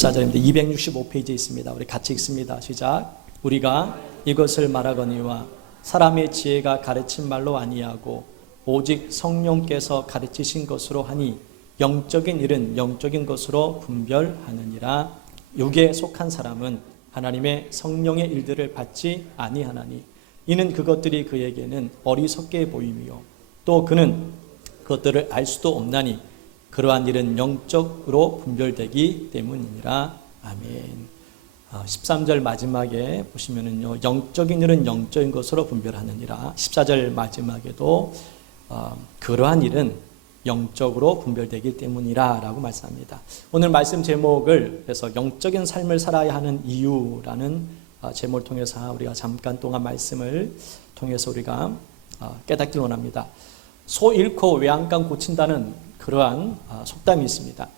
14절입니다. 265페이지에 있습니다. 우리 같이 읽습니다. 시작. 우리가 이것을 말하거니와 사람의 지혜가 가르친 말로 아니하고 오직 성령께서 가르치신 것으로 하니 영적인 일은 영적인 것으로 분별하느니라. 육에 속한 사람은 하나님의 성령의 일들을 받지 아니하나니 이는 그것들이 그에게는 어리석게 보임이요 또 그는 그것들을 알 수도 없나니 그러한 일은 영적으로 분별되기 때문이니라. 아멘. 13절 마지막에 보시면은요, 영적인 일은 영적인 것으로 분별하느니라. 14절 마지막에도 그러한 일은 영적으로 분별되기 때문이라 라고 말씀합니다. 오늘 말씀 제목을 그래서 영적인 삶을 살아야 하는 이유라는 제목을 통해서 우리가 잠깐 동안 말씀을 통해서 우리가 깨닫기를 원합니다. 소 잃고 외양간 고친다는 그러한 속담이 있습니다.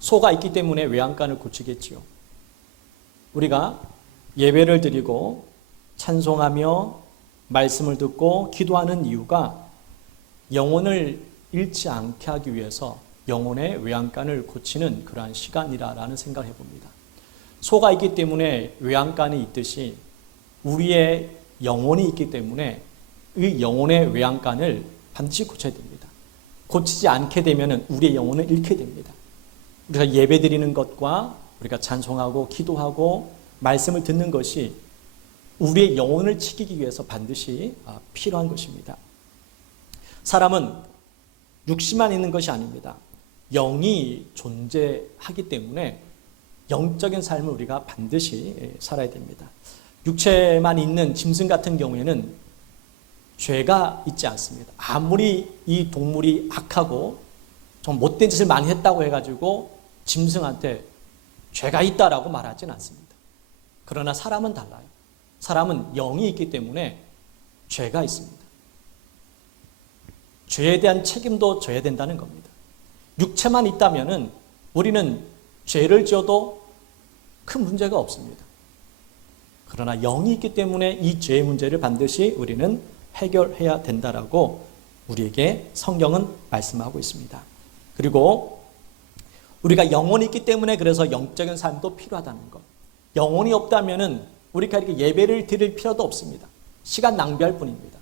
소가 있기 때문에 외양간을 고치겠지요. 우리가 예배를 드리고 찬송하며 말씀을 듣고 기도하는 이유가 영혼을 잃지 않게 하기 위해서 영혼의 외양간을 고치는 그러한 시간이라는 생각을 해봅니다. 소가 있기 때문에 외양간이 있듯이 우리의 영혼이 있기 때문에 이 영혼의 외양간을 반드시 고쳐야 됩니다. 고치지 않게 되면 우리의 영혼을 잃게 됩니다. 우리가 예배 드리는 것과 우리가 찬송하고 기도하고 말씀을 듣는 것이 우리의 영혼을 지키기 위해서 반드시 필요한 것입니다. 사람은 육신만 있는 것이 아닙니다. 영이 존재하기 때문에 영적인 삶을 우리가 반드시 살아야 됩니다. 육체만 있는 짐승 같은 경우에는 죄가 있지 않습니다. 아무리 이 동물이 악하고 좀 못된 짓을 많이 했다고 해가지고 짐승한테 죄가 있다라고 말하지는 않습니다. 그러나 사람은 달라요. 사람은 영이 있기 때문에 죄가 있습니다. 죄에 대한 책임도 져야 된다는 겁니다. 육체만 있다면은 우리는 죄를 지어도 큰 문제가 없습니다. 그러나 영이 있기 때문에 이 죄의 문제를 반드시 우리는 해결해야 된다라고 우리에게 성경은 말씀하고 있습니다. 그리고 우리가 영혼이 있기 때문에 그래서 영적인 삶도 필요하다는 것. 영혼이 없다면은 우리가 이렇게 예배를 드릴 필요도 없습니다. 시간 낭비할 뿐입니다.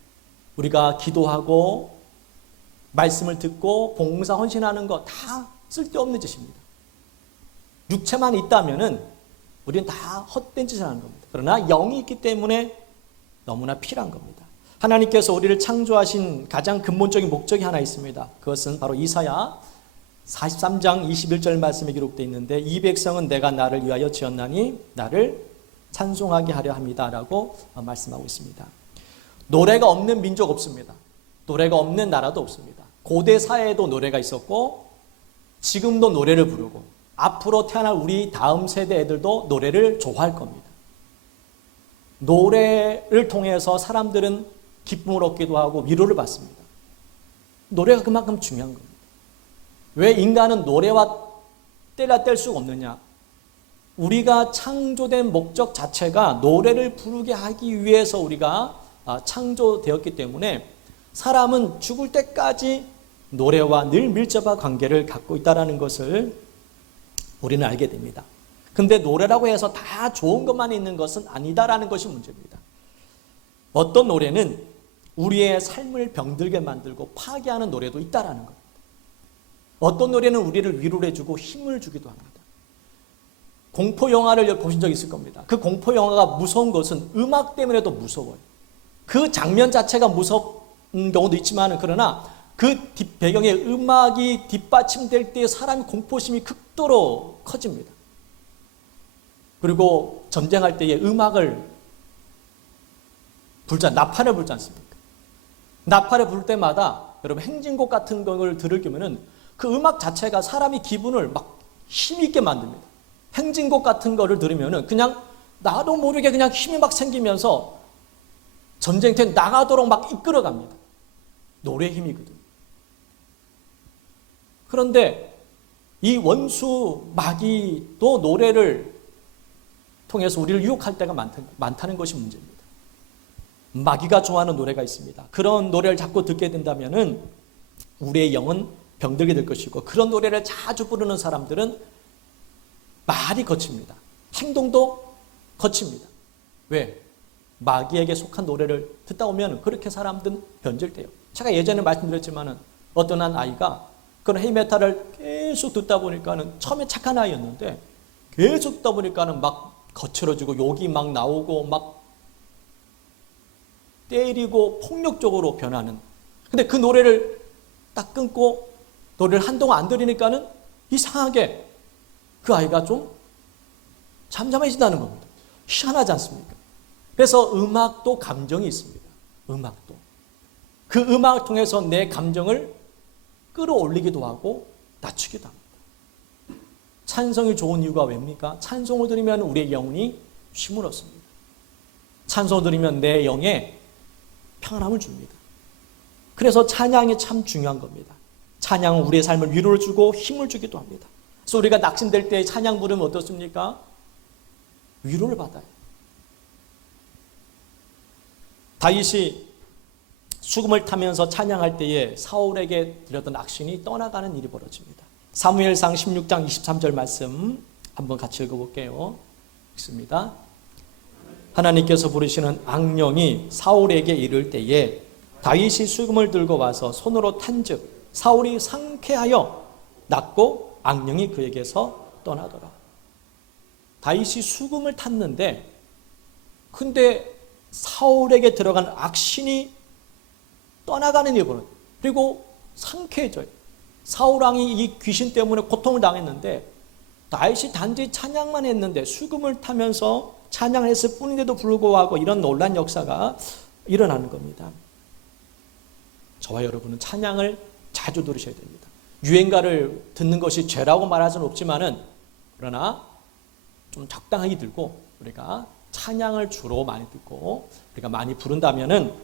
우리가 기도하고 말씀을 듣고 봉사 헌신하는 거 다 쓸데없는 짓입니다. 육체만 있다면은 우리는 다 헛된 짓을 하는 겁니다. 그러나 영이 있기 때문에 너무나 필요한 겁니다. 하나님께서 우리를 창조하신 가장 근본적인 목적이 하나 있습니다. 그것은 바로 이사야 43장 21절 말씀에 기록되어 있는데 이 백성은 내가 나를 위하여 지었나니 나를 찬송하게 하려 합니다 라고 말씀하고 있습니다. 노래가 없는 민족 없습니다. 노래가 없는 나라도 없습니다. 고대 사회에도 노래가 있었고 지금도 노래를 부르고 앞으로 태어날 우리 다음 세대 애들도 노래를 좋아할 겁니다. 노래를 통해서 사람들은 기쁨을 얻기도 하고 위로를 받습니다. 노래가 그만큼 중요한 겁니다. 왜 인간은 노래와 떼라 뗄 수가 없느냐? 우리가 창조된 목적 자체가 노래를 부르게 하기 위해서 우리가 창조되었기 때문에 사람은 죽을 때까지 노래와 늘 밀접한 관계를 갖고 있다는 것을 우리는 알게 됩니다. 근데 노래라고 해서 다 좋은 것만 있는 것은 아니다라는 것이 문제입니다. 어떤 노래는 우리의 삶을 병들게 만들고 파괴하는 노래도 있다라는 겁니다. 어떤 노래는 우리를 위로를 해주고 힘을 주기도 합니다. 공포 영화를 보신 적 있을 겁니다. 그 공포 영화가 무서운 것은 음악 때문에도 무서워요. 그 장면 자체가 무서운 경우도 있지만 그러나 그 배경에 음악이 뒷받침될 때 사람의 공포심이 극도로 커집니다. 그리고 전쟁할 때에 음악을 나팔을 불지 않습니까? 나팔을 부를 때마다 여러분 행진곡 같은 걸 들을 경우에는 그 음악 자체가 사람이 기분을 막 힘있게 만듭니다. 행진곡 같은 거를 들으면은 그냥 나도 모르게 그냥 힘이 막 생기면서 전쟁터에 나가도록 막 이끌어갑니다. 노래의 힘이거든요. 그런데 이 원수 마귀도 노래를 통해서 우리를 유혹할 때가 많다는 것이 문제입니다. 마귀가 좋아하는 노래가 있습니다. 그런 노래를 자꾸 듣게 된다면은 우리의 영은 병들게 될 것이고 그런 노래를 자주 부르는 사람들은 말이 거칩니다. 행동도 거칩니다. 왜? 마귀에게 속한 노래를 듣다 보면 그렇게 사람들은 변질돼요. 제가 예전에 말씀드렸지만은 어떤 한 아이가 그런 헤이메탈을 계속 듣다 보니까는 처음에 착한 아이였는데 계속 듣다 보니까는 막 거칠어지고 욕이 막 나오고 막 때리고 폭력적으로 변하는. 근데 그 노래를 딱 끊고 노래를 한동안 안 들으니까는 이상하게 그 아이가 좀 잠잠해진다는 겁니다. 희한하지 않습니까? 그래서 음악도 감정이 있습니다. 음악도. 그 음악을 통해서 내 감정을 끌어올리기도 하고 낮추기도 합니다. 찬송이 좋은 이유가 왜입니까? 찬송을 들으면 우리의 영혼이 쉼을 얻습니다. 찬송을 들으면 내 영에 평안함을 줍니다. 그래서 찬양이 참 중요한 겁니다. 찬양은 우리의 삶을 위로를 주고 힘을 주기도 합니다. 그래서 우리가 낙심될 때 찬양 부르면 어떻습니까? 위로를 받아요. 다윗이 수금을 타면서 찬양할 때에 사울에게 드렸던 악신이 떠나가는 일이 벌어집니다. 사무엘상 16장 23절 말씀 한번 같이 읽어볼게요. 읽습니다. 하나님께서 부르시는 악령이 사울에게 이를 때에 다윗이 수금을 들고 와서 손으로 탄즉 사울이 상쾌하여 낫고 악령이 그에게서 떠나더라. 다윗이 수금을 탔는데 근데 사울에게 들어간 악신이 떠나가는 일이 벌어져요. 그리고 상쾌해져요. 사울왕이 이 귀신 때문에 고통을 당했는데 다윗이 단지 찬양만 했는데 수금을 타면서 찬양을 했을 뿐인데도 불구하고 이런 놀란 역사가 일어나는 겁니다. 저와 여러분은 찬양을 자주 들으셔야 됩니다. 유행가를 듣는 것이 죄라고 말할 수는 없지만은 그러나 좀 적당하게 들고 우리가 찬양을 주로 많이 듣고 우리가 많이 부른다면은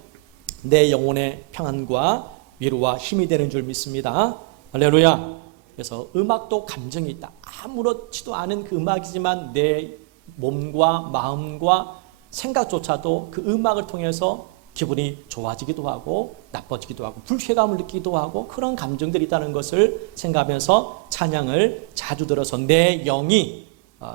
내 영혼의 평안과 위로와 힘이 되는 줄 믿습니다. 할렐루야. 그래서 음악도 감정이 있다. 아무렇지도 않은 그 음악이지만 내 몸과 마음과 생각조차도 그 음악을 통해서 기분이 좋아지기도 하고 나빠지기도 하고 불쾌감을 느끼기도 하고 그런 감정들이 있다는 것을 생각하면서 찬양을 자주 들어서 내 영이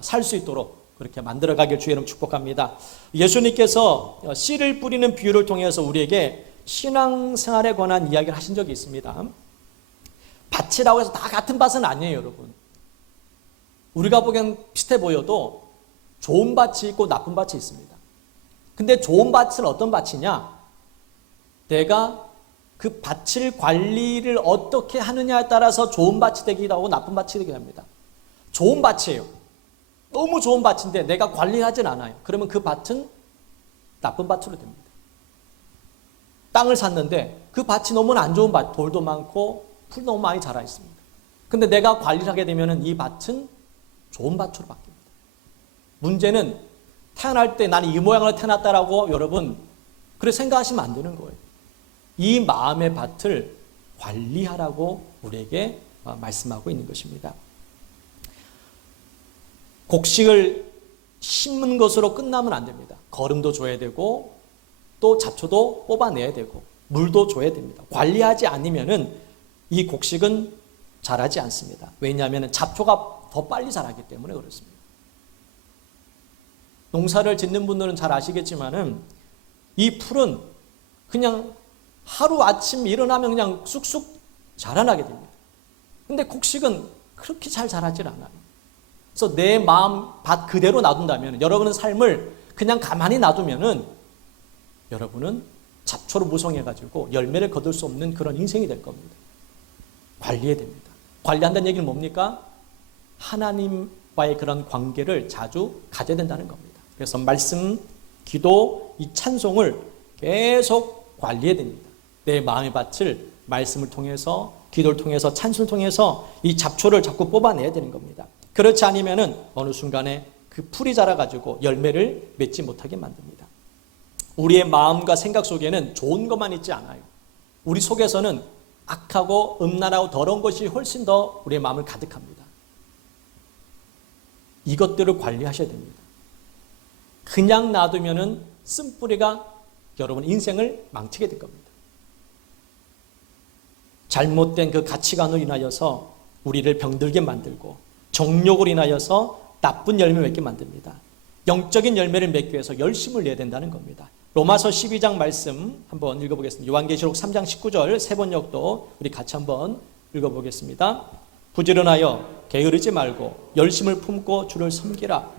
살 수 있도록 그렇게 만들어가길 주의 이름 축복합니다. 예수님께서 씨를 뿌리는 비유를 통해서 우리에게 신앙생활에 관한 이야기를 하신 적이 있습니다. 밭이라고 해서 다 같은 밭은 아니에요, 여러분. 우리가 보기엔 비슷해 보여도 좋은 밭이 있고 나쁜 밭이 있습니다. 근데 좋은 밭은 어떤 밭이냐? 내가 그 밭을 관리를 어떻게 하느냐에 따라서 좋은 밭이 되기도 하고 나쁜 밭이 되기도 합니다. 좋은 밭이에요. 너무 좋은 밭인데 내가 관리하진 않아요. 그러면 그 밭은 나쁜 밭으로 됩니다. 땅을 샀는데 그 밭이 너무 안 좋은 밭, 돌도 많고 풀 너무 많이 자라 있습니다. 근데 내가 관리를 하게 되면 이 밭은 좋은 밭으로 바뀝니다. 문제는 태어날 때 나는 이 모양으로 태어났다라고 여러분 그렇게 생각하시면 안 되는 거예요. 이 마음의 밭을 관리하라고 우리에게 말씀하고 있는 것입니다. 곡식을 심는 것으로 끝나면 안 됩니다. 거름도 줘야 되고 또 잡초도 뽑아내야 되고 물도 줘야 됩니다. 관리하지 않으면은 이 곡식은 자라지 않습니다. 왜냐하면 잡초가 더 빨리 자라기 때문에 그렇습니다. 농사를 짓는 분들은 잘 아시겠지만은 이 풀은 그냥 하루 아침 일어나면 그냥 쑥쑥 자라나게 됩니다. 근데 곡식은 그렇게 잘 자라질 않아요. 그래서 내 마음 밭 그대로 놔둔다면 여러분의 삶을 그냥 가만히 놔두면은 여러분은 잡초로 무성해가지고 열매를 거둘 수 없는 그런 인생이 될 겁니다. 관리해야 됩니다. 관리한다는 얘기는 뭡니까? 하나님과의 그런 관계를 자주 가져야 된다는 겁니다. 그래서 말씀, 기도, 이 찬송을 계속 관리해야 됩니다. 내 마음의 밭을 말씀을 통해서 기도를 통해서 찬송을 통해서 이 잡초를 자꾸 뽑아내야 되는 겁니다. 그렇지 않으면은 어느 순간에 그 풀이 자라가지고 열매를 맺지 못하게 만듭니다. 우리의 마음과 생각 속에는 좋은 것만 있지 않아요. 우리 속에서는 악하고 음란하고 더러운 것이 훨씬 더 우리의 마음을 가득합니다. 이것들을 관리하셔야 됩니다. 그냥 놔두면은 쓴뿌리가 여러분 인생을 망치게 될 겁니다. 잘못된 그 가치관으로 인하여서 우리를 병들게 만들고 정욕으로 인하여서 나쁜 열매 맺게 만듭니다. 영적인 열매를 맺기 위해서 열심을 내야 된다는 겁니다. 로마서 12장 말씀 한번 읽어보겠습니다. 요한계시록 3장 19절 세 번역도 우리 같이 한번 읽어보겠습니다. 부지런하여 게으르지 말고 열심을 품고 주를 섬기라.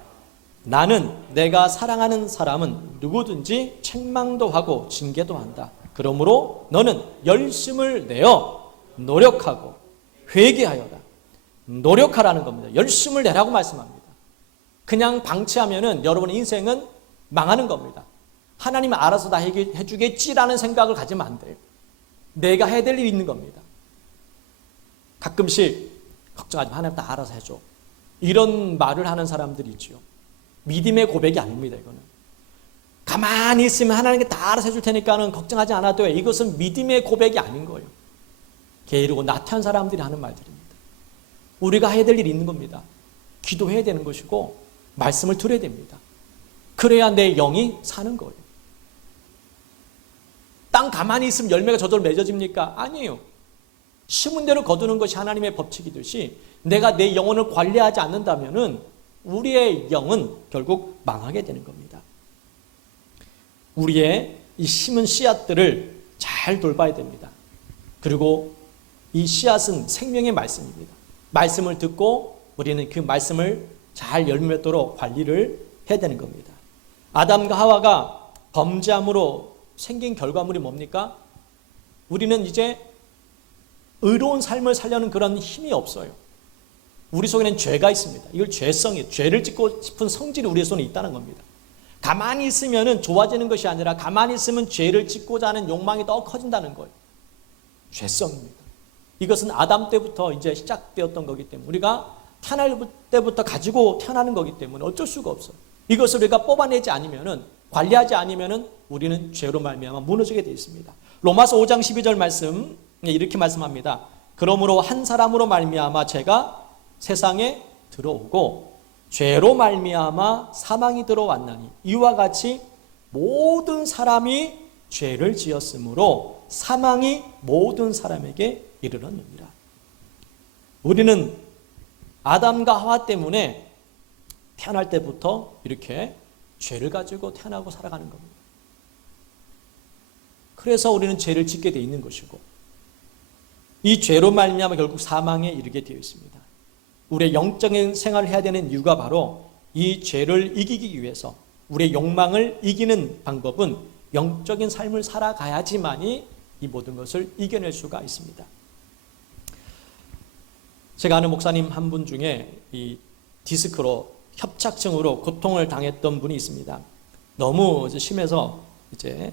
나는 내가 사랑하는 사람은 누구든지 책망도 하고 징계도 한다. 그러므로 너는 열심을 내어 노력하고 회개하여라. 노력하라는 겁니다. 열심을 내라고 말씀합니다. 그냥 방치하면은 여러분의 인생은 망하는 겁니다. 하나님은 알아서 다 해주겠지라는 생각을 가지면 안 돼요. 내가 해야 될 일이 있는 겁니다. 가끔씩 걱정하지 마, 하나님 다 알아서 해줘. 이런 말을 하는 사람들이 있죠. 믿음의 고백이 아닙니다. 이거는 가만히 있으면 하나님께 다 알아서 해줄 테니까는 걱정하지 않아도 해. 이것은 믿음의 고백이 아닌 거예요. 게으르고 나태한 사람들이 하는 말들입니다. 우리가 해야 될 일이 있는 겁니다. 기도해야 되는 것이고 말씀을 들어야 됩니다. 그래야 내 영이 사는 거예요. 땅 가만히 있으면 열매가 저절로 맺어집니까? 아니에요. 심은 대로 거두는 것이 하나님의 법칙이듯이 내가 내 영혼을 관리하지 않는다면은 우리의 영은 결국 망하게 되는 겁니다. 우리의 이 심은 씨앗들을 잘 돌봐야 됩니다. 그리고 이 씨앗은 생명의 말씀입니다. 말씀을 듣고 우리는 그 말씀을 잘 열매 맺도록 관리를 해야 되는 겁니다. 아담과 하와가 범죄함으로 생긴 결과물이 뭡니까? 우리는 이제 의로운 삶을 살려는 그런 힘이 없어요. 우리 속에는 죄가 있습니다. 이걸 죄성이에요. 죄를 짓고 싶은 성질이 우리 손에 있다는 겁니다. 가만히 있으면 좋아지는 것이 아니라 가만히 있으면 죄를 짓고자 하는 욕망이 더 커진다는 거예요. 죄성입니다. 이것은 아담 때부터 이제 시작되었던 거기 때문에 우리가 태어날 때부터 가지고 태어나는 거기 때문에 어쩔 수가 없어요. 이것을 우리가 뽑아내지 않으면은 관리하지 않으면은 우리는 죄로 말미암아 무너지게 되어 있습니다. 로마서 5장 12절 말씀 이렇게 말씀합니다. 그러므로 한 사람으로 말미암아 죄가 세상에 들어오고 죄로 말미암아 사망이 들어왔나니 이와 같이 모든 사람이 죄를 지었으므로 사망이 모든 사람에게 이르렀느니라. 우리는 아담과 하와 때문에 태어날 때부터 이렇게 죄를 가지고 태어나고 살아가는 겁니다. 그래서 우리는 죄를 짓게 되어 있는 것이고 이 죄로 말미암아 결국 사망에 이르게 되어 있습니다. 우리의 영적인 생활을 해야 되는 이유가 바로 이 죄를 이기기 위해서 우리의 욕망을 이기는 방법은 영적인 삶을 살아가야지만이 이 모든 것을 이겨낼 수가 있습니다. 제가 아는 목사님 한 분 중에 이 디스크로 협착증으로 고통을 당했던 분이 있습니다. 너무 심해서 이제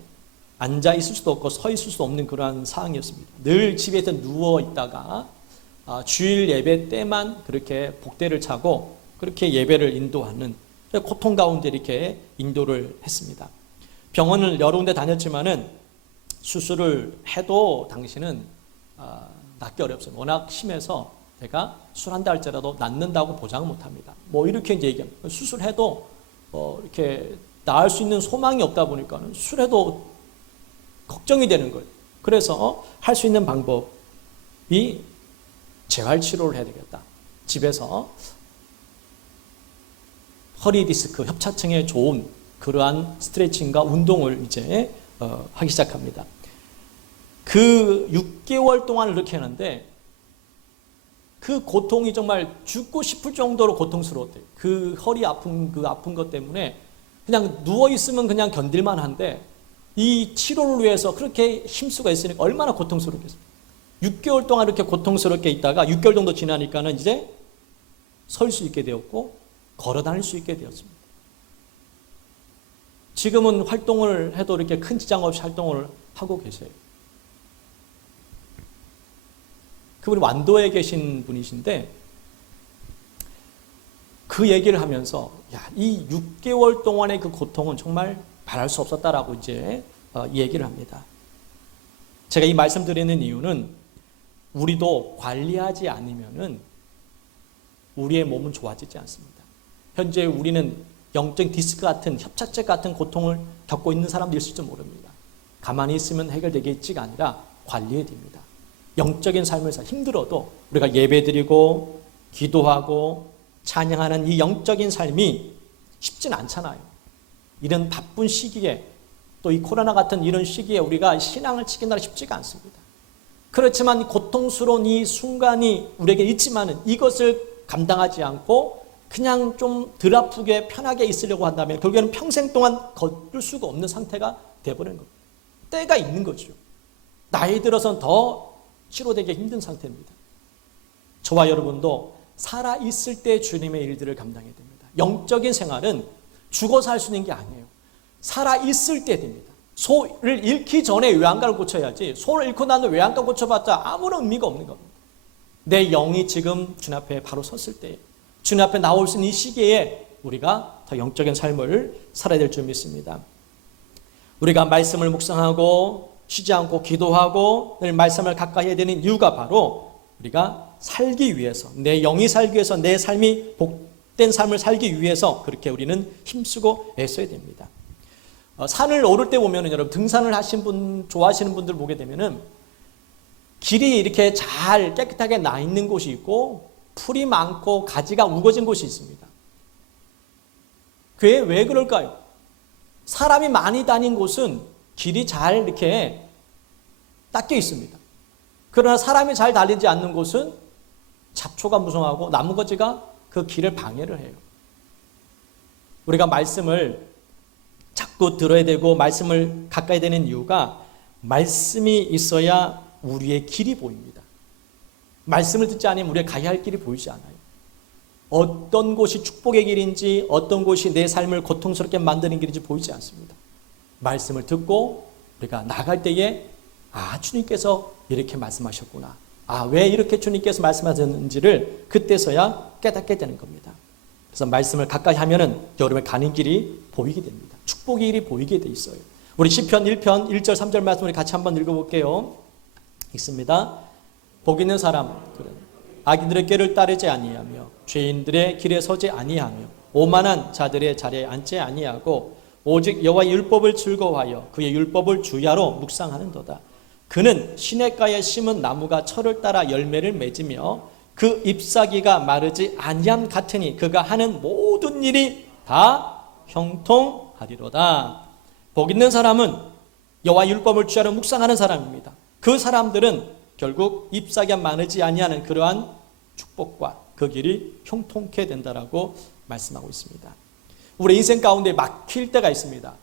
앉아 있을 수도 없고 서 있을 수도 없는 그러한 상황이었습니다. 늘 집에서 누워 있다가 주일 예배 때만 그렇게 복대를 차고 그렇게 예배를 인도하는 고통 가운데 이렇게 인도를 했습니다. 병원을 여러 군데 다녔지만은 수술을 해도 당신은 낫기 어렵습니다. 워낙 심해서 제가 술한다 할지라도 낫는다고 보장을 못합니다. 뭐 이렇게 이제 얘기합니다. 수술해도 이렇게 나을 수 있는 소망이 없다 보니까는 술해도 걱정이 되는 거예요. 그래서 할 수 있는 방법이 재활 치료를 해야 되겠다. 집에서 허리 디스크 협착증에 좋은 그러한 스트레칭과 운동을 이제 하기 시작합니다. 그 6개월 동안 이렇게 하는데 그 고통이 정말 죽고 싶을 정도로 고통스러웠대요. 그 허리 아픈 것 때문에 그냥 누워 있으면 그냥 견딜만 한데 이 치료를 위해서 그렇게 힘쓰고 있으니까 얼마나 고통스럽겠어요. 6개월 동안 이렇게 고통스럽게 있다가 6개월 정도 지나니까는 이제 설 수 있게 되었고 걸어 다닐 수 있게 되었습니다. 지금은 활동을 해도 이렇게 큰 지장 없이 활동을 하고 계세요. 그분이 완도에 계신 분이신데 그 얘기를 하면서 이 6개월 동안의 그 고통은 정말 바랄 수 없었다라고 이제 얘기를 합니다. 제가 이 말씀 드리는 이유는 우리도 관리하지 않으면은 우리의 몸은 좋아지지 않습니다. 현재 우리는 영적 디스크 같은 협착증 같은 고통을 겪고 있는 사람도 있을지 모릅니다. 가만히 있으면 해결되겠지가 아니라 관리해야 됩니다. 영적인 삶을 힘들어도 우리가 예배드리고 기도하고 찬양하는 이 영적인 삶이 쉽진 않잖아요. 이런 바쁜 시기에, 또 이 코로나 같은 이런 시기에 우리가 신앙을 지킨다는 쉽지가 않습니다. 그렇지만 고통스러운 이 순간이 우리에게 있지만은 이것을 감당하지 않고 그냥 좀 덜 아프게 편하게 있으려고 한다면 결국에는 평생 동안 걷을 수가 없는 상태가 되어버리는 겁니다. 때가 있는 거죠. 나이 들어서는 더 치료되기 힘든 상태입니다. 저와 여러분도 살아있을 때 주님의 일들을 감당해야 됩니다. 영적인 생활은 죽어서 할 수 있는 게 아니에요. 살아있을 때 됩니다. 소를 잃기 전에 외양간을 고쳐야지, 소를 잃고 나면 외양간 고쳐봤자 아무런 의미가 없는 겁니다. 내 영이 지금 주님 앞에 바로 섰을 때, 주님 앞에 나올 수 있는 이 시기에 우리가 더 영적인 삶을 살아야 될 줄 믿습니다. 우리가 말씀을 묵상하고 쉬지 않고 기도하고 늘 말씀을 가까이 해야 되는 이유가 바로 우리가 살기 위해서, 내 영이 살기 위해서, 내 삶이 복된 삶을 살기 위해서 그렇게 우리는 힘쓰고 애써야 됩니다. 산을 오를 때 보면은 여러분, 등산을 하신 분, 좋아하시는 분들 보게 되면은 길이 이렇게 잘 깨끗하게 나 있는 곳이 있고 풀이 많고 가지가 우거진 곳이 있습니다. 그게 왜 그럴까요? 사람이 많이 다닌 곳은 길이 잘 이렇게 닦여 있습니다. 그러나 사람이 잘 다니지 않는 곳은 잡초가 무성하고 나무거지가 그 길을 방해를 해요. 우리가 말씀을 자꾸 들어야 되고 말씀을 가까이 되는 이유가 말씀이 있어야 우리의 길이 보입니다. 말씀을 듣지 않으면 우리가 가야 할 길이 보이지 않아요. 어떤 곳이 축복의 길인지, 어떤 곳이 내 삶을 고통스럽게 만드는 길인지 보이지 않습니다. 말씀을 듣고 우리가 나갈 때에 주님께서 이렇게 말씀하셨구나, 왜 이렇게 주님께서 말씀하셨는지를 그때서야 깨닫게 되는 겁니다. 그래서 말씀을 가까이 하면은 여러분의 가는 길이 보이게 됩니다. 축복의 길이 보이게 돼 있어요. 우리 시편 1편 1절 3절 말씀 우리 같이 한번 읽어볼게요. 읽습니다. 복 있는 사람, 악인들의 꾀를 따르지 아니하며 죄인들의 길에 서지 아니하며 오만한 자들의 자리에 앉지 아니하고 오직 여호와의 율법을 즐거워하여 그의 율법을 주야로 묵상하는도다. 그는 시냇가에 심은 나무가 철을 따라 열매를 맺으며 그 잎사귀가 마르지 아니함 같으니 그가 하는 모든 일이 다 형통하리로다. 복 있는 사람은 여호와의 율법을 주야로 묵상하는 사람입니다. 그 사람들은 결국 잎사귀가 마르지 아니하는 그러한 축복과 그 길이 형통케 된다라고 말씀하고 있습니다. 우리 인생 가운데 막힐 때가 있습니다.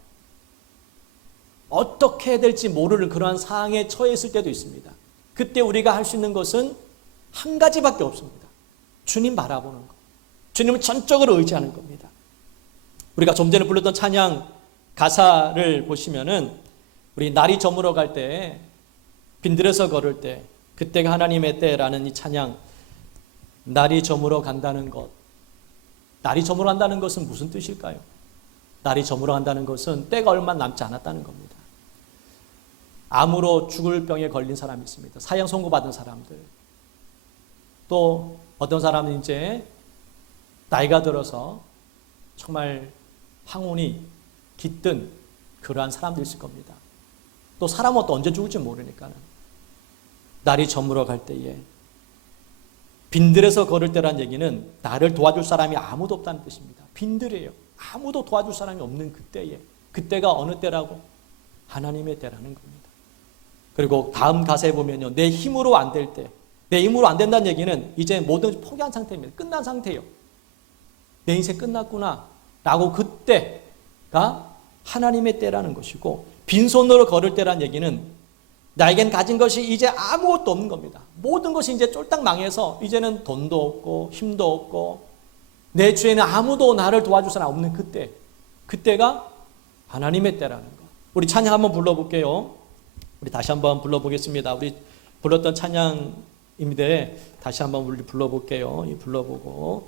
어떻게 해야 될지 모르는 그러한 상황에 처해 있을 때도 있습니다. 그때 우리가 할 수 있는 것은 한 가지밖에 없습니다. 주님 바라보는 것, 주님을 전적으로 의지하는 겁니다. 우리가 좀 전에 불렀던 찬양 가사를 보시면은 우리 날이 저물어 갈 때, 빈들에서 걸을 때, 그때가 하나님의 때라는 이 찬양, 날이 저물어 간다는 것, 날이 저물어 간다는 것은 무슨 뜻일까요? 날이 저물어 간다는 것은 때가 얼마 남지 않았다는 겁니다. 암으로 죽을 병에 걸린 사람이 있습니다. 사형 선고받은 사람들, 또 어떤 사람은 이제 나이가 들어서 정말 황혼이 깃든 그러한 사람도 있을 겁니다. 또 사람은 또 언제 죽을지 모르니까 날이 저물어 갈 때에, 빈들에서 걸을 때란 얘기는 나를 도와줄 사람이 아무도 없다는 뜻입니다. 빈들이에요. 아무도 도와줄 사람이 없는 그때에, 그때가 어느 때라고? 하나님의 때라는 겁니다. 그리고 다음 가사에 보면요, 내 힘으로 안 될 때, 내 힘으로 안 된다는 얘기는 이제 모든 포기한 상태입니다. 끝난 상태예요. 내 인생 끝났구나 라고, 그때가 하나님의 때라는 것이고, 빈손으로 걸을 때라는 얘기는 나에겐 가진 것이 이제 아무것도 없는 겁니다. 모든 것이 이제 쫄딱 망해서 이제는 돈도 없고 힘도 없고 내 주에는 아무도 나를 도와줄 사람 없는 그때, 그때가 하나님의 때라는 거. 우리 찬양 한번 불러볼게요. 우리 다시 한번 불러보겠습니다. 우리 불렀던 찬양인데 다시 한번 우리 불러볼게요. 불러보고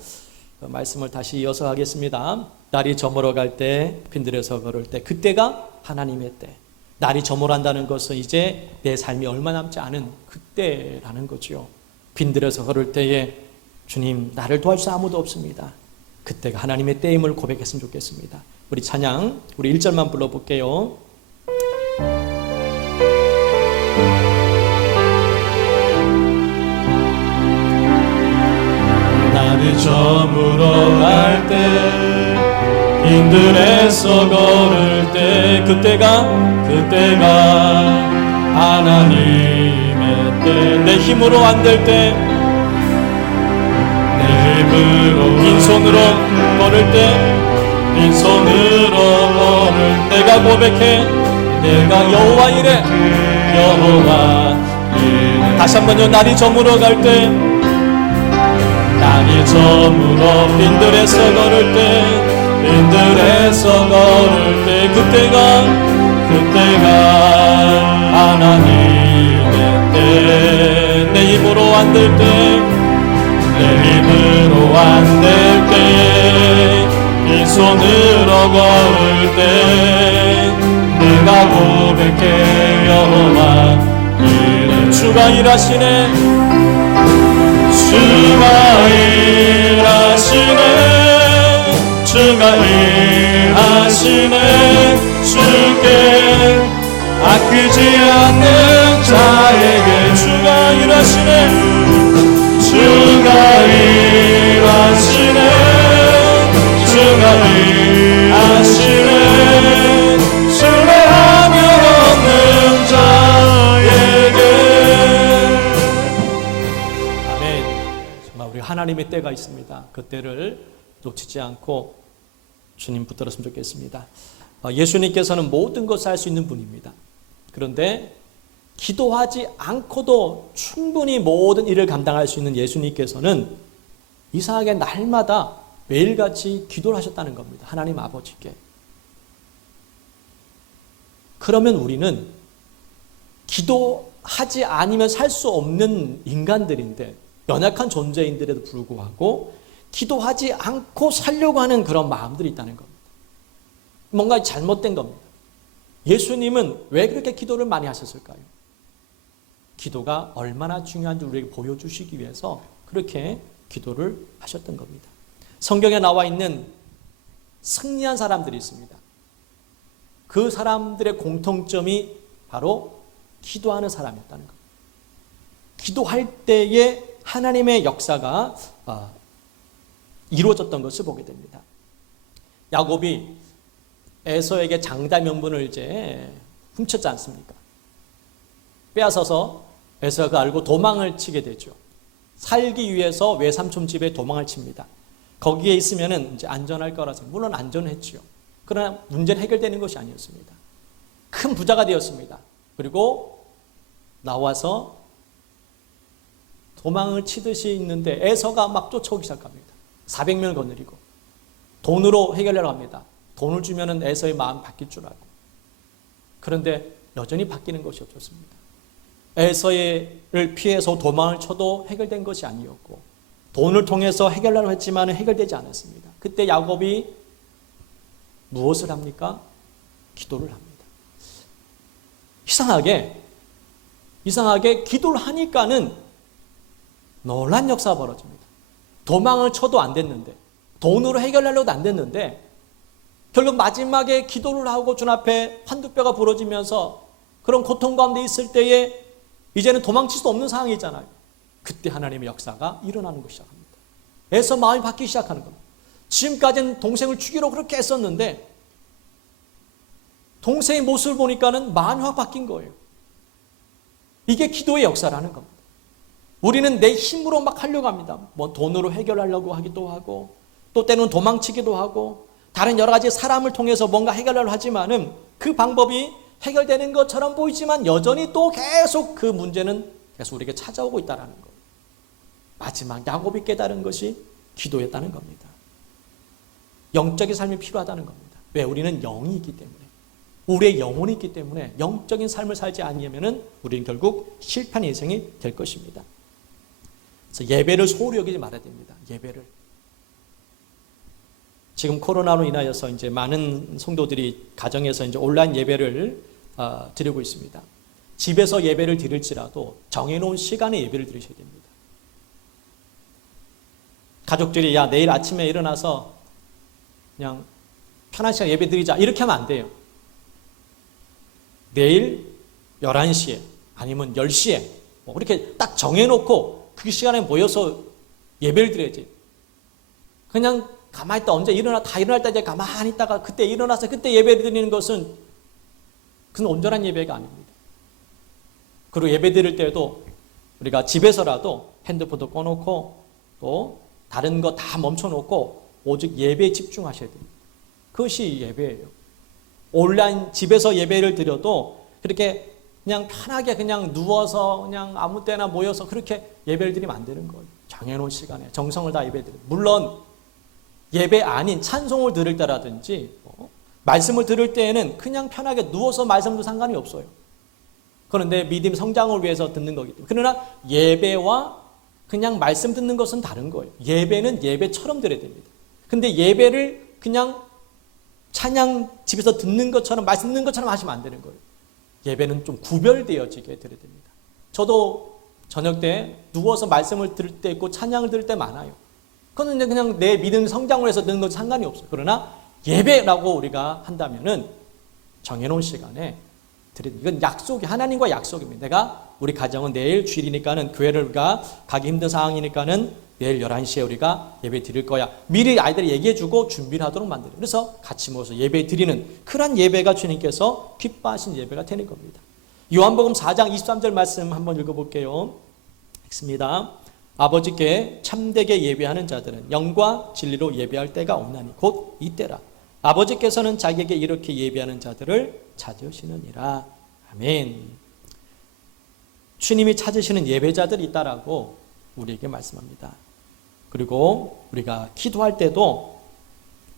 말씀을 다시 이어서 하겠습니다. 날이 저물어 갈 때, 빈들에서 걸을 때, 그때가 하나님의 때. 날이 저물한다는 것은 이제 내 삶이 얼마 남지 않은 그때라는 거죠. 빈들에서 걸을 때에 주님, 나를 도와줄 아무도 없습니다. 그때가 하나님의 때임을 고백했으면 좋겠습니다. 우리 찬양, 우리 1절만 불러볼게요. 날이 저물어 갈 때, 빈들에서 걸을 때, 그때가 하나님의 때, 내 힘으로 안 될 때, 내 힘으로 빈손으로 걸을 때, 빈손으로 걸을 때가 고백해, 내가 여호와 이래, 여호와 이래. 다시 한번요. 날이 저물어 갈 때, 날이 저물어 빈들에서 걸을 때, 빈들에서 걸을 때, 그때가 하나님의 때, 내 힘으로 안 될 때, 내 힘으로 안 될 때, 빈손으로 걸을 때, 내가 고백해 여호와 이래. 주가 일하시네, 주가 일하시네, 주가 일하시네. 주께 아끼지 않는 자에게 주가 일하시네, 주가 일하시네, 주가 일하시네. 신뢰하며 얻는 자에게. 아멘. 정말 우리 하나님의 때가 있습니다. 그 때를 놓치지 않고 주님 붙들었으면 좋겠습니다. 예수님께서는 모든 것을 할 수 있는 분입니다. 그런데 기도하지 않고도 충분히 모든 일을 감당할 수 있는 예수님께서는 이상하게 날마다 매일같이 기도를 하셨다는 겁니다. 하나님 아버지께. 그러면 우리는 기도하지 않으면 살 수 없는 인간들인데, 연약한 존재인들에도 불구하고 기도하지 않고 살려고 하는 그런 마음들이 있다는 겁니다. 뭔가 잘못된 겁니다. 예수님은 왜 그렇게 기도를 많이 하셨을까요? 기도가 얼마나 중요한지 우리에게 보여주시기 위해서 그렇게 기도를 하셨던 겁니다. 성경에 나와 있는 승리한 사람들이 있습니다. 그 사람들의 공통점이 바로 기도하는 사람이었다는 겁니다. 기도할 때에 하나님의 역사가 이루어졌던 것을 보게 됩니다. 야곱이 에서에게 장다 명분을 이제 훔쳤지 않습니까? 빼앗아서 에서가 알고 도망을 치게 되죠. 살기 위해서 외삼촌 집에 도망을 칩니다. 거기에 있으면은 이제 안전할 거라서, 물론 안전했지요. 그러나 문제는 해결되는 것이 아니었습니다. 큰 부자가 되었습니다. 그리고 나와서 도망을 치듯이 있는데 에서가 막 쫓아오기 시작합니다. 400명을 거느리고 돈으로 해결하려고 합니다. 돈을 주면은 에서의 마음이 바뀔 줄 알고. 그런데 여전히 바뀌는 것이 없었습니다. 에서를 피해서 도망을 쳐도 해결된 것이 아니었고, 돈을 통해서 해결하려고 했지만 해결되지 않았습니다. 그때 야곱이 무엇을 합니까? 기도를 합니다. 이상하게 기도를 하니까는 놀란 역사가 벌어집니다. 도망을 쳐도 안 됐는데, 돈으로 해결하려고도 안 됐는데, 결국 마지막에 기도를 하고 주 앞에 환두뼈가 부러지면서 그런 고통 가운데 있을 때에 이제는 도망칠 수 없는 상황이잖아요. 그때 하나님의 역사가 일어나는 것이 시작합니다. 에서 마음이 바뀌기 시작하는 겁니다. 지금까지는 동생을 죽이려고 그렇게 했었는데 동생의 모습을 보니까는 마음이 확 바뀐 거예요. 이게 기도의 역사라는 겁니다. 우리는 내 힘으로 막 하려고 합니다. 뭐 돈으로 해결하려고 하기도 하고, 또 때로는 도망치기도 하고, 다른 여러 가지 사람을 통해서 뭔가 해결하려고 하지만은 그 방법이 해결되는 것처럼 보이지만 여전히 또 계속 그 문제는 계속 우리에게 찾아오고 있다는 거예요. 마지막 야곱이 깨달은 것이 기도였다는 겁니다. 영적인 삶이 필요하다는 겁니다. 왜? 우리는 영이 있기 때문에, 우리의 영혼이 있기 때문에 영적인 삶을 살지 않으면 우리는 결국 실패한 인생이 될 것입니다. 그래서 예배를 소홀히 여기지 말아야 됩니다. 예배를. 지금 코로나로 인하여서 이제 많은 성도들이 가정에서 이제 온라인 예배를 드리고 있습니다. 집에서 예배를 드릴지라도 정해놓은 시간에 예배를 드리셔야 됩니다. 가족들이 야 내일 아침에 일어나서 그냥 편한 시간 예배 드리자 이렇게 하면 안 돼요. 내일 11시에 아니면 10시에 뭐 이렇게 딱 정해놓고 그 시간에 모여서 예배를 드려야지. 그냥 가만히 있다 언제 다 일어날 때 이제 가만히 있다가 그때 일어나서 그때 예배 드리는 것은 그건 온전한 예배가 아닙니다. 그리고 예배 드릴 때도 우리가 집에서라도 핸드폰도 꺼놓고 또 다른 거 다 멈춰놓고 오직 예배에 집중하셔야 됩니다. 그것이 예배예요. 온라인 집에서 예배를 드려도 그렇게 그냥 편하게 그냥 누워서 그냥 아무 때나 모여서 그렇게 예배를 드리면 안 되는 거예요. 정해놓은 시간에 정성을 다 예배 드려요. 물론 예배 아닌 찬송을 들을 때라든지 말씀을 들을 때에는 그냥 편하게 누워서 말씀도 상관이 없어요. 그건 내 믿음 성장을 위해서 듣는 거기 때문에. 그러나 예배와 그냥 말씀 듣는 것은 다른 거예요. 예배는 예배처럼 드려야 됩니다. 근데 예배를 그냥 찬양 집에서 듣는 것처럼 말씀 듣는 것처럼 하시면 안 되는 거예요. 예배는 좀 구별되어지게 드려야 됩니다. 저도 저녁 때 누워서 말씀을 들을 때 있고 찬양을 들을 때 많아요. 그건 그냥 내 믿음 성장을 위해서 듣는 건 상관이 없어요. 그러나 예배라고 우리가 한다면은 정해놓은 시간에 드리는, 이건 약속이, 하나님과 약속입니다. 내가 우리 가정은 내일 주일이니까는 교회를 우리가 가기 힘든 상황이니까는 내일 11시에 우리가 예배 드릴 거야. 미리 아이들이 얘기해주고 준비를 하도록 만들어요. 그래서 같이 모여서 예배 드리는 그런 예배가 주님께서 기뻐하신 예배가 되는 겁니다. 요한복음 4장 23절 말씀 한번 읽어볼게요. 읽습니다. 아버지께 참되게 예배하는 자들은 영과 진리로 예배할 때가 오나니 곧 이때라. 아버지께서는 자기에게 이렇게 예배하는 자들을 찾으시느니라. 아멘. 주님이 찾으시는 예배자들이 있다라고 우리에게 말씀합니다. 그리고 우리가 기도할 때도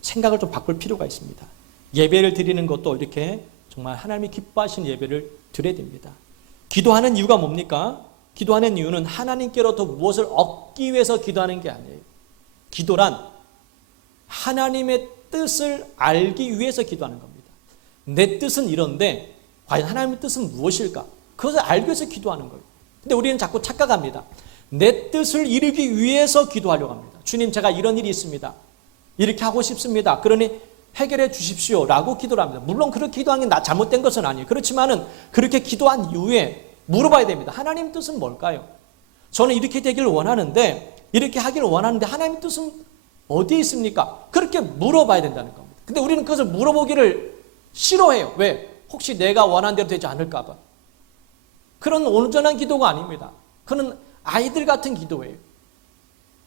생각을 좀 바꿀 필요가 있습니다. 예배를 드리는 것도 이렇게 정말 하나님이 기뻐하시는 예배를 드려야 됩니다. 기도하는 이유가 뭡니까? 기도하는 이유는 하나님께로부터 무엇을 얻기 위해서 기도하는 게 아니에요. 기도란 하나님의 뜻을 알기 위해서 기도하는 겁니다. 내 뜻은 이런데 과연 하나님의 뜻은 무엇일까? 그것을 알기 위해서 기도하는 거예요. 근데 우리는 자꾸 착각합니다. 내 뜻을 이루기 위해서 기도하려고 합니다. 주님, 제가 이런 일이 있습니다. 이렇게 하고 싶습니다. 그러니 해결해 주십시오 라고 기도를 합니다. 물론 그렇게 기도하는 게 잘못된 것은 아니에요. 그렇지만은 그렇게 기도한 이후에 물어봐야 됩니다. 하나님 뜻은 뭘까요? 저는 이렇게 되기를 원하는데, 이렇게 하기를 원하는데 하나님 뜻은 어디에 있습니까? 그렇게 물어봐야 된다는 겁니다. 근데 우리는 그것을 물어보기를 싫어해요. 왜? 혹시 내가 원하는 대로 되지 않을까 봐. 그런 온전한 기도가 아닙니다. 그는 아이들 같은 기도예요.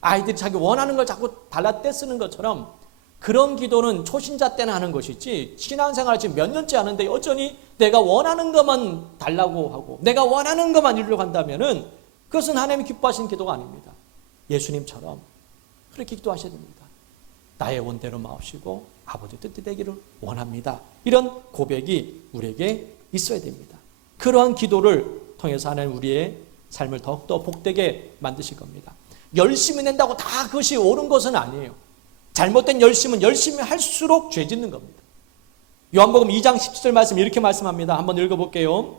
아이들이 자기 원하는 걸 자꾸 달라 떼쓰는 것처럼 그런 기도는 초신자 때나 하는 것이지, 신앙생활 지금 몇 년째 하는데 여전히 내가 원하는 것만 달라고 하고 내가 원하는 것만 이루려고 한다면은 그것은 하나님이 기뻐하시는 기도가 아닙니다. 예수님처럼 그렇게 기도하셔야 됩니다. 나의 원대로 마옵시고 아버지 뜻대로 되기를 원합니다. 이런 고백이 우리에게 있어야 됩니다. 그러한 기도를 통해서 하나님 우리의 삶을 더욱더 복되게 만드실 겁니다. 열심히 낸다고 다 그것이 옳은 것은 아니에요. 잘못된 열심은 열심히 할수록 죄 짓는 겁니다. 요한복음 2장 17절 말씀 이렇게 말씀합니다. 한번 읽어볼게요.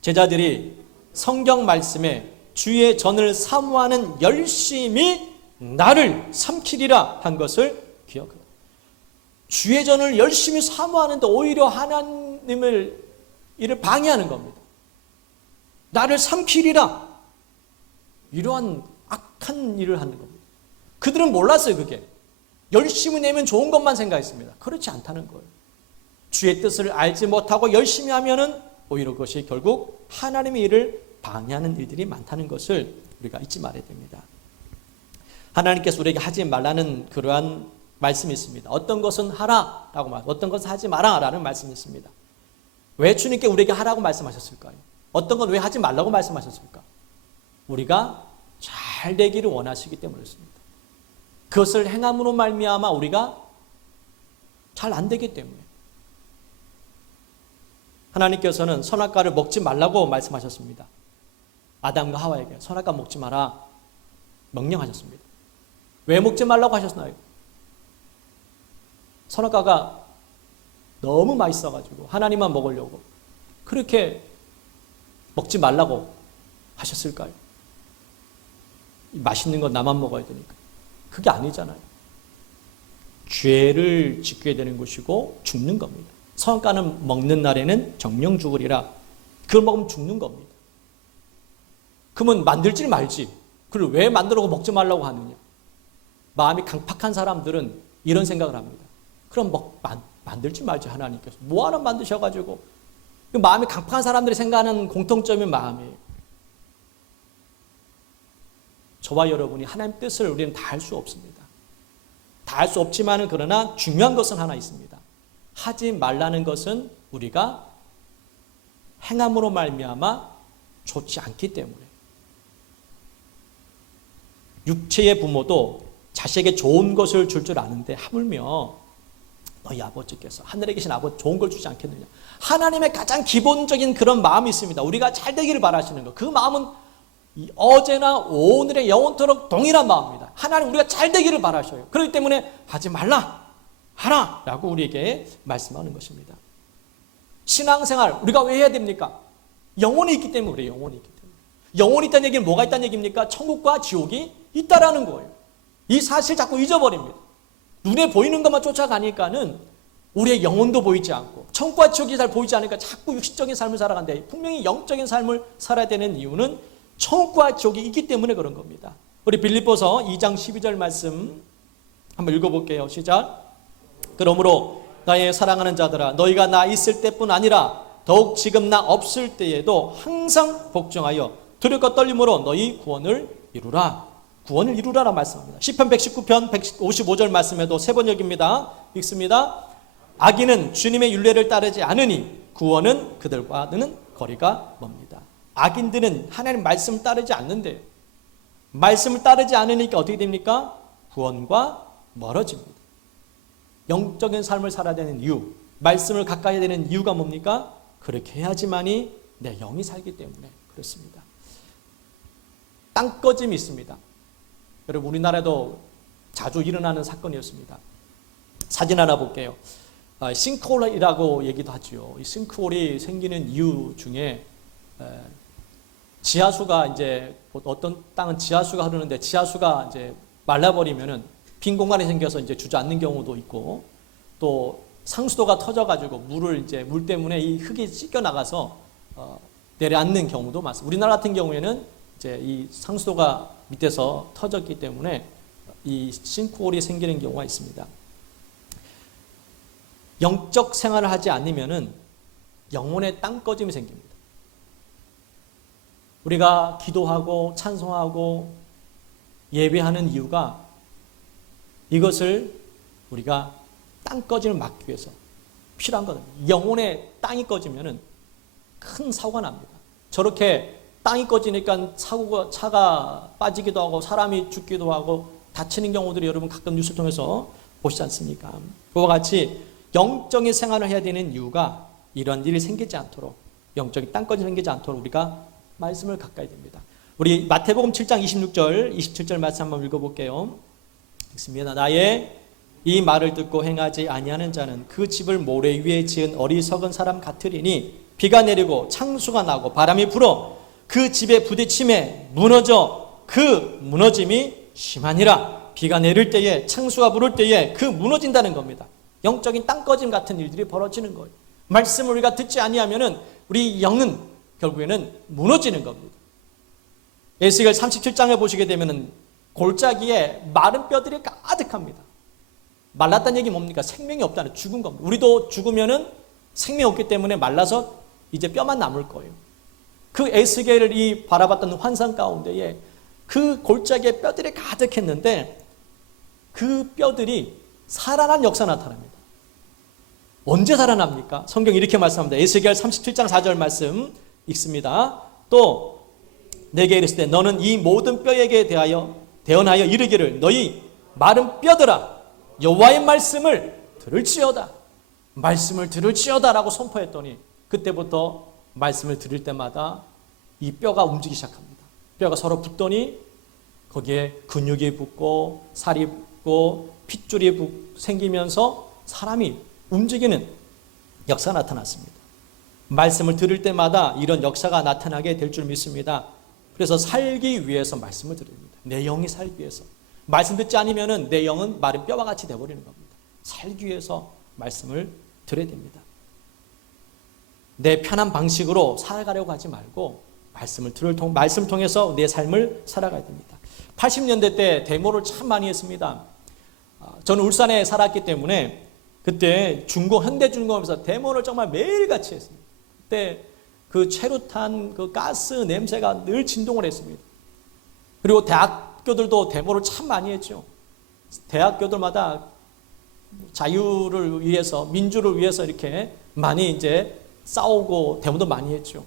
제자들이 성경 말씀에 주의 전을 사모하는 열심이 나를 삼키리라 한 것을 기억하라. 주의 전을 열심히 사모하는데 오히려 하나님을 이를 방해하는 겁니다. 나를 삼키리라. 이러한 악한 일을 하는 겁니다. 그들은 몰랐어요. 그게 열심히 내면 좋은 것만 생각했습니다. 그렇지 않다는 거예요. 주의 뜻을 알지 못하고 열심히 하면은 오히려 그것이 결국 하나님의 일을 방해하는 일들이 많다는 것을 우리가 잊지 말아야 됩니다. 하나님께서 우리에게 하지 말라는 그러한 말씀이 있습니다. 어떤 것은 하라라고 말, 어떤 것은 하지 마라라는 말씀이 있습니다. 왜 주님께 우리에게 하라고 말씀하셨을까요? 어떤 건 왜 하지 말라고 말씀하셨을까? 우리가 잘 되기를 원하시기 때문이었습니다. 그것을 행함으로 말미암아 우리가 잘 안 되기 때문에. 하나님께서는 선악과를 먹지 말라고 말씀하셨습니다. 아담과 하와에게 선악과 먹지 마라 명령하셨습니다. 왜 먹지 말라고 하셨나요? 선악과가 너무 맛있어가지고 하나님만 먹으려고 그렇게 먹지 말라고 하셨을까요? 맛있는 건 나만 먹어야 되니까. 그게 아니잖아요. 죄를 짓게 되는 것이고 죽는 겁니다. 선악과는 먹는 날에는 정령 죽으리라. 그걸 먹으면 죽는 겁니다. 그러면 만들지 말지. 그걸 왜 만들고 먹지 말라고 하느냐? 마음이 강팍한 사람들은 이런 생각을 합니다. 그럼 뭐 만들지 말지 하나님께서. 뭐하러 만드셔가지고. 마음이 강팍한 사람들이 생각하는 공통점인 마음이에요. 저와 여러분이 하나님 뜻을 우리는 다 할 수 없습니다. 다 할 수 없지만은 그러나 중요한 것은 하나 있습니다. 하지 말라는 것은 우리가 행함으로 말미암아 좋지 않기 때문에. 육체의 부모도 자식에게 좋은 것을 줄 줄 아는데 하물며 너희 아버지께서 하늘에 계신 아버지 좋은 걸 주지 않겠느냐. 하나님의 가장 기본적인 그런 마음이 있습니다. 우리가 잘 되기를 바라시는 것. 그 마음은 어제나 오늘의 영원토록 동일한 마음입니다. 하나님 우리가 잘 되기를 바라셔요. 그렇기 때문에 하지 말라, 하라 라고 우리에게 말씀하는 것입니다. 신앙생활 우리가 왜 해야 됩니까? 영혼이 있기 때문에 그래요. 영혼이 있기 때문에. 영혼이 있다는 얘기는 뭐가 있다는 얘기입니까? 천국과 지옥이 있다라는 거예요. 이 사실 자꾸 잊어버립니다. 눈에 보이는 것만 쫓아가니까는 우리의 영혼도 보이지 않고 천국과 지옥이 잘 보이지 않으니까 자꾸 육신적인 삶을 살아간대. 분명히 영적인 삶을 살아야 되는 이유는 천국과 지옥이 있기 때문에 그런 겁니다. 우리 빌립보서 2장 12절 말씀 한번 읽어볼게요. 시작. 그러므로 나의 사랑하는 자들아 너희가 나 있을 때뿐 아니라 더욱 지금 나 없을 때에도 항상 복종하여 두렵고 떨림으로 너희 구원을 이루라. 구원을 이루라라 말씀합니다. 시편 119편 155절 말씀에도 세 번역입니다. 읽습니다. 악인은 주님의 율례를 따르지 않으니 구원은 그들과는 거리가 멉니다. 악인들은 하나님 말씀을 따르지 않는데 말씀을 따르지 않으니까 어떻게 됩니까? 구원과 멀어집니다. 영적인 삶을 살아야 되는 이유, 말씀을 가까이 되는 이유가 뭡니까? 그렇게 해야지만이 내 영이 살기 때문에 그렇습니다. 땅꺼짐이 있습니다. 여러분 우리나라에도 자주 일어나는 사건이었습니다. 사진 하나 볼게요. 싱크홀이라고 얘기도 하죠. 이 싱크홀이 생기는 이유 중에 지하수가 이제 어떤 땅은 지하수가 흐르는데 지하수가 이제 말라버리면은 빈 공간이 생겨서 이제 주저앉는 경우도 있고 또 상수도가 터져가지고 물 때문에 이 흙이 씻겨 나가서 내려앉는 경우도 많습니다. 우리나라 같은 경우에는 이제 이 상수도가 밑에서 터졌기 때문에 이 싱크홀이 생기는 경우가 있습니다. 영적 생활을 하지 않으면은 영혼의 땅꺼짐이 생깁니다. 우리가 기도하고 찬송하고 예배하는 이유가 이것을 우리가 땅꺼짐을 막기 위해서 필요한 거거든요. 영혼의 땅이 꺼지면은 큰 사고가 납니다. 저렇게 땅이 꺼지니까 차가 빠지기도 하고 사람이 죽기도 하고 다치는 경우들이 여러분 가끔 뉴스를 통해서 보시지 않습니까? 그와 같이 영적인 생활을 해야 되는 이유가 이런 일이 생기지 않도록 영적인 땅꺼짐이 생기지 않도록 우리가 말씀을 가까이 됩니다. 우리 마태복음 7장 26절 27절 말씀 한번 읽어볼게요. 읽습니다. 나의 이 말을 듣고 행하지 아니하는 자는 그 집을 모래 위에 지은 어리석은 사람 같으리니 비가 내리고 창수가 나고 바람이 불어 그 집에 부딪힘에 무너져 그 무너짐이 심하니라. 비가 내릴 때에 창수가 불을 때에 그 무너진다는 겁니다. 영적인 땅꺼짐 같은 일들이 벌어지는 거예요. 말씀을 우리가 듣지 아니하면은 우리 영은 결국에는 무너지는 겁니다. 에스겔 37장에 보시게 되면은 골짜기에 마른 뼈들이 가득합니다. 말랐다는 얘기 뭡니까? 생명이 없다는, 죽은 겁니다. 우리도 죽으면은 생명이 없기 때문에 말라서 이제 뼈만 남을 거예요. 그 에스겔을 이 바라봤던 환상 가운데에 그 골짜기에 뼈들이 가득했는데 그 뼈들이 살아난 역사 나타납니다. 언제 살아납니까? 성경 이렇게 말씀합니다. 에스겔 37장 4절 말씀 읽습니다. 또 내게 이르시되 너는 이 모든 뼈에게 대언하여 이르기를 너희 마른 뼈들아 여호와의 말씀을 들을지어다. 말씀을 들을지어다 라고 선포했더니 그때부터 말씀을 들을 때마다 이 뼈가 움직이기 시작합니다. 뼈가 서로 붙더니 거기에 근육이 붙고 살이 붙고 핏줄이 생기면서 사람이 움직이는 역사가 나타났습니다. 말씀을 들을 때마다 이런 역사가 나타나게 될 줄 믿습니다. 그래서 살기 위해서 말씀을 드립니다. 내 영이 살기 위해서. 말씀 듣지 않으면 내 영은 마른 뼈와 같이 되어버리는 겁니다. 살기 위해서 말씀을 들어야 됩니다. 내 편한 방식으로 살아가려고 하지 말고 말씀을 통해서 내 삶을 살아가야 됩니다. 80년대 때 데모를 참 많이 했습니다. 저는 울산에 살았기 때문에 그때 현대중공업에서 데모를 정말 매일같이 했습니다. 그때 그 최루탄 그 가스 냄새가 늘 진동을 했습니다. 그리고 대학교들도 데모를 참 많이 했죠. 대학교들마다 자유를 위해서, 민주를 위해서 이렇게 많이 이제 싸우고 데모도 많이 했죠.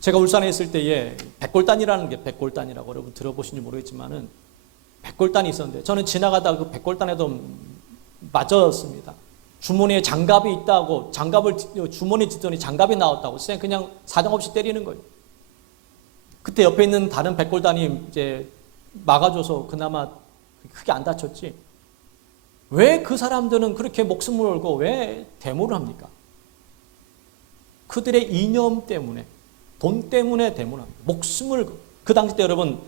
제가 울산에 있을 때에 백골단이라는 게, 백골단이라고 여러분 들어보신지 모르겠지만은 백골단이 있었는데 저는 지나가다가 그 백골단에도 맞았습니다. 주머니에 장갑이 있다고 장갑을 주머니 찢더니 장갑이 나왔다고 그냥 사정없이 때리는 거예요. 그때 옆에 있는 다른 백골단이 이제 막아줘서 그나마 크게 안 다쳤지. 왜 그 사람들은 그렇게 목숨을 걸고 왜 데모를 합니까? 그들의 이념 때문에, 돈 때문에 데모를 합니다. 목숨을, 그 당시 때 여러분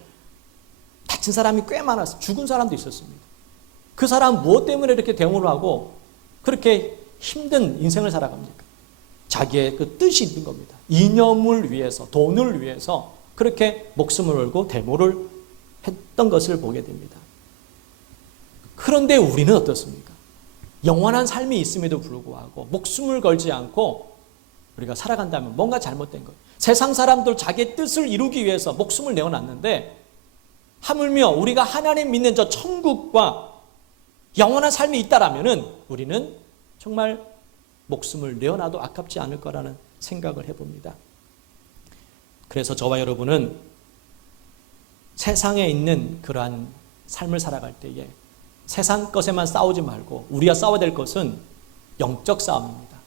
다친 사람이 꽤 많았어요. 죽은 사람도 있었습니다. 그 사람 무엇 때문에 이렇게 데모를 하고 그렇게 힘든 인생을 살아갑니까? 자기의 그 뜻이 있는 겁니다. 이념을 위해서, 돈을 위해서 그렇게 목숨을 걸고 데모를 했던 것을 보게 됩니다. 그런데 우리는 어떻습니까? 영원한 삶이 있음에도 불구하고 목숨을 걸지 않고 우리가 살아간다면 뭔가 잘못된 거예요. 세상 사람들 자기의 뜻을 이루기 위해서 목숨을 내어놨는데 하물며 우리가 하나님 믿는 저 천국과 영원한 삶이 있다라면은 우리는 정말 목숨을 내어놔도 아깝지 않을 거라는 생각을 해봅니다. 그래서 저와 여러분은 세상에 있는 그러한 삶을 살아갈 때에 세상 것에만 싸우지 말고 우리가 싸워야 될 것은 영적 싸움입니다.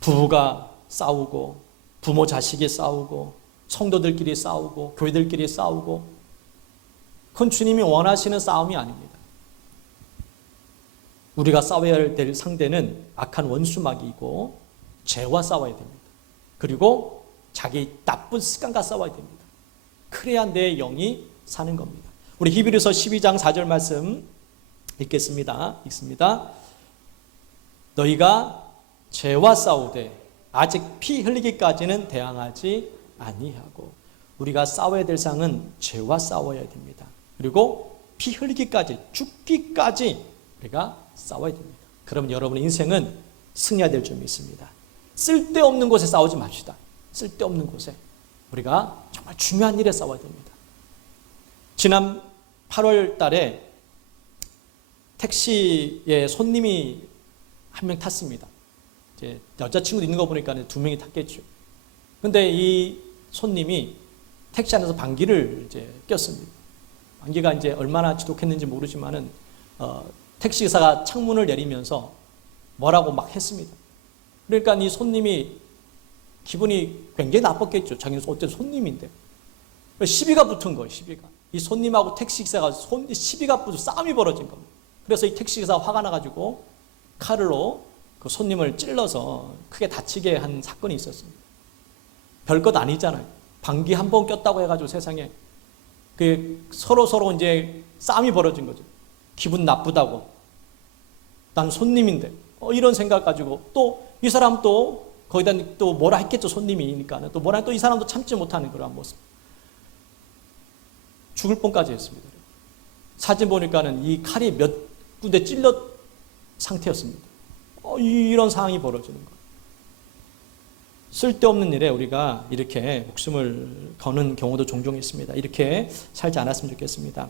부부가 싸우고 부모 자식이 싸우고 성도들끼리 싸우고 교회들끼리 싸우고 그건 주님이 원하시는 싸움이 아닙니다. 우리가 싸워야 될 상대는 악한 원수마귀이고 죄와 싸워야 됩니다. 그리고 자기 나쁜 습관과 싸워야 됩니다. 그래야 내 영이 사는 겁니다. 우리 히브리서 12장 4절 말씀 읽겠습니다. 읽습니다. 너희가 죄와 싸우되 아직 피 흘리기까지는 대항하지 아니하고. 우리가 싸워야 될 상은 죄와 싸워야 됩니다. 그리고 피 흘리기까지, 죽기까지 우리가 싸워야 됩니다. 그럼 여러분의 인생은 승리해야 될 점이 있습니다. 쓸데없는 곳에 싸우지 맙시다. 쓸데없는 곳에 우리가 정말 중요한 일에 싸워야 됩니다. 지난 8월 달에 택시에 손님이 한 명 탔습니다. 이제 여자친구도 있는 거 보니까 2명이 탔겠죠. 근데 이 손님이 택시 안에서 방귀를 이제 꼈습니다. 방귀가 이제 얼마나 지독했는지 모르지만은 택시기사가 창문을 내리면서 뭐라고 막 했습니다. 그러니까 이 손님이 기분이 굉장히 나빴겠죠. 자기는 어떤 손님인데. 시비가 붙은 거예요. 시비가. 이 손님하고 택시기사가 시비가 붙어 싸움이 벌어진 겁니다. 그래서 이 택시기사가 화가 나가지고 칼로 그 손님을 찔러서 크게 다치게 한 사건이 있었습니다. 별것 아니잖아요. 방귀 한 번 꼈다고 해가지고 세상에 서로 이제 싸움이 벌어진 거죠. 기분 나쁘다고. 난 손님인데. 이런 생각 가지고 또 이 사람 또 거기다 또 뭐라 했겠죠. 손님이니까. 또 뭐라 또 이 사람도 참지 못하는 그런 모습. 죽을 뻔까지 했습니다. 사진 보니까는 이 칼이 몇 군데 찔러 상태였습니다. 이런 상황이 벌어지는 거예요. 쓸데없는 일에 우리가 이렇게 목숨을 거는 경우도 종종 있습니다. 이렇게 살지 않았으면 좋겠습니다.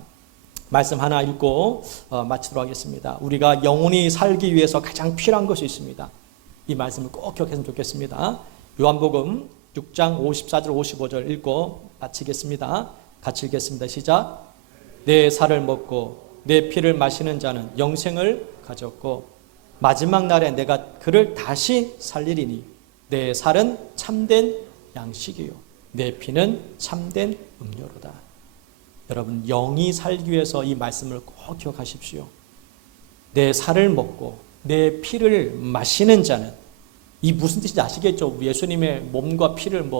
말씀 하나 읽고 마치도록 하겠습니다. 우리가 영원히 살기 위해서 가장 필요한 것이 있습니다. 이 말씀을 꼭 기억했으면 좋겠습니다. 요한복음 6장 54절 55절 읽고 마치겠습니다. 같이 읽겠습니다. 시작. 내 살을 먹고 내 피를 마시는 자는 영생을 가졌고 마지막 날에 내가 그를 다시 살리리니 내 살은 참된 양식이요 내 피는 참된 음료로다. 여러분 영이 살기 위해서 이 말씀을 꼭 기억하십시오. 내 살을 먹고 내 피를 마시는 자는, 이 무슨 뜻인지 아시겠죠? 예수님의 몸과 피를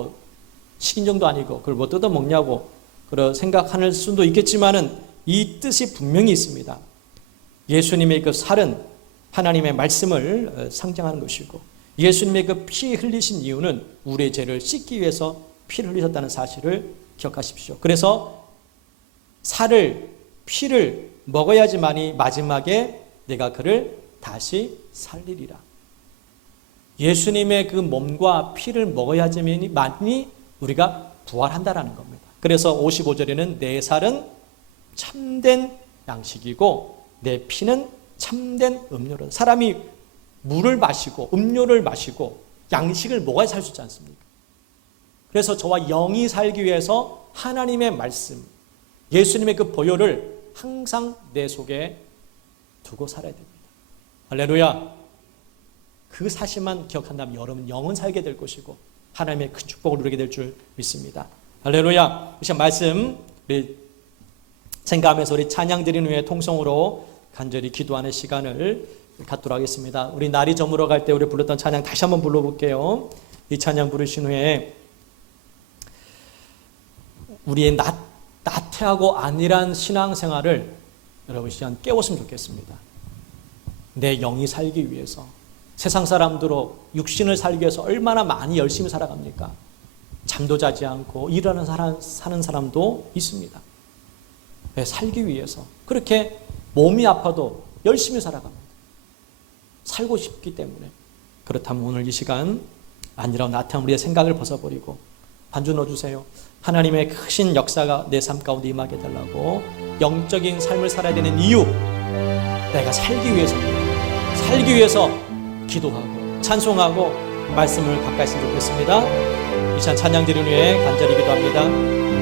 식인종도 아니고 그걸 뜯어 먹냐고 그런 생각할 수도 있겠지만은 이 뜻이 분명히 있습니다. 예수님의 그 살은 하나님의 말씀을 상징하는 것이고 예수님의 그 피 흘리신 이유는 우리의 죄를 씻기 위해서 피를 흘리셨다는 사실을 기억하십시오. 그래서 살을, 피를 먹어야지만이 마지막에 내가 그를 다시 살리리라. 예수님의 그 몸과 피를 먹어야지만이 우리가 부활한다라는 겁니다. 그래서 55절에는 내 살은 참된 양식이고 내 피는 참된 음료다. 사람이 물을 마시고 음료를 마시고 양식을 먹어야 살 수 있지 않습니까? 그래서 저와 영이 살기 위해서 하나님의 말씀, 예수님의 그 보혈을 항상 내 속에 두고 살아야 됩니다. 할렐루야. 그 사실만 기억한다면 여러분 영은 살게 될 것이고 하나님의 큰 축복을 누리게 될 줄 믿습니다. 할렐루야. 이 시간 말씀 우리 생각하면서 우리 찬양 드리는 후에 통성으로 간절히 기도하는 시간을 갖도록 하겠습니다. 우리 날이 저물어 갈 때 우리 불렀던 찬양 다시 한번 불러볼게요. 이 찬양 부르신 후에 우리의 나태하고 안일한 신앙생활을 여러분 시간 깨웠으면 좋겠습니다. 내 영이 살기 위해서 세상 사람들로 육신을 살기 위해서 얼마나 많이 열심히 살아갑니까? 잠도 자지 않고 일하는 사는 사람도 있습니다. 왜? 살기 위해서. 그렇게 몸이 아파도 열심히 살아갑니다. 살고 싶기 때문에. 그렇다면 오늘 이 시간 아니라 나태한 우리의 생각을 벗어버리고 반주 넣어주세요. 하나님의 크신 역사가 내 삶 가운데 임하게 달라고 영적인 삶을 살아야 되는 이유, 내가 살기 위해서 기도하고 찬송하고 말씀을 가까이 했으면 좋겠습니다. 이 시간 찬양 드리는 후에 간절히 기도합니다.